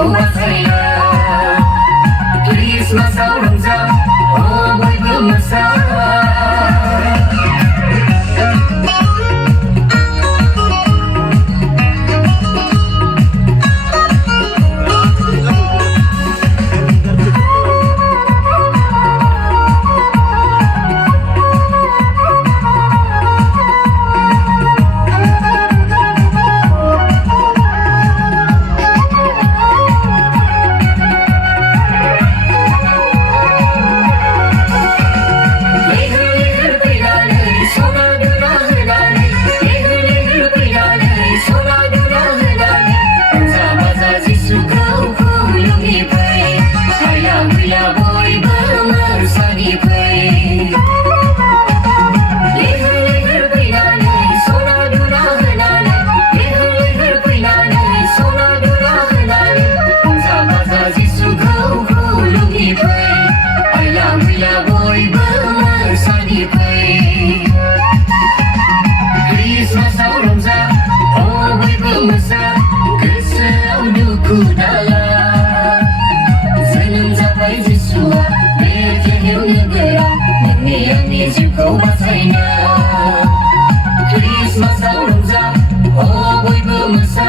जिउखौ बासायना क्रिसमासाव रंजा बयबो मोसा जिउखौ बासायना क्रिसमासाव रंजा बयबो मोसा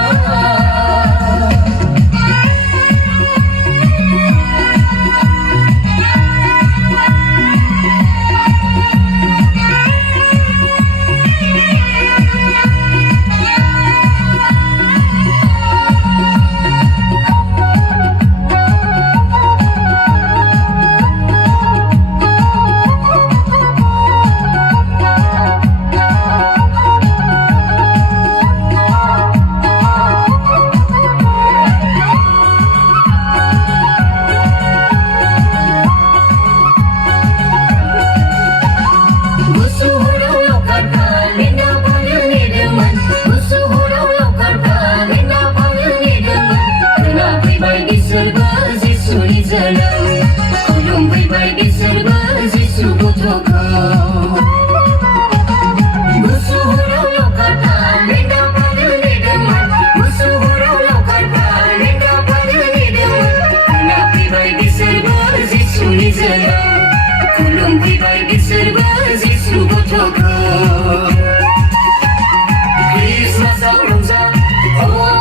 क्रिसमासाव रंजा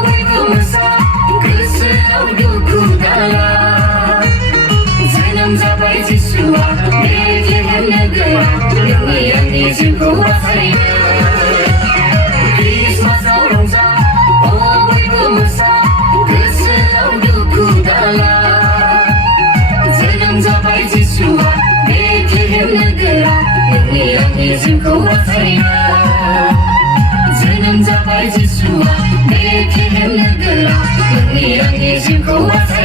बयबो मोसा गोसोआव दुखु दाला जोनोम जाबाय जिसुआ बेथलेहेम नोगोराव नोंनि आंनि जिउखौ बासायनो क्रिसमासाव रंजा बयबो मोसा गोसोआव दुखु दाला जोनोम जाबाय जिसुआ बेथलेहेम नोगोराव नोंनि आंनि जिउखौ बासायनो जोनोम जाबाय जिसुआ बेथलेहेम नोगोराव नोंनि आंनि जिउखौ बासायनो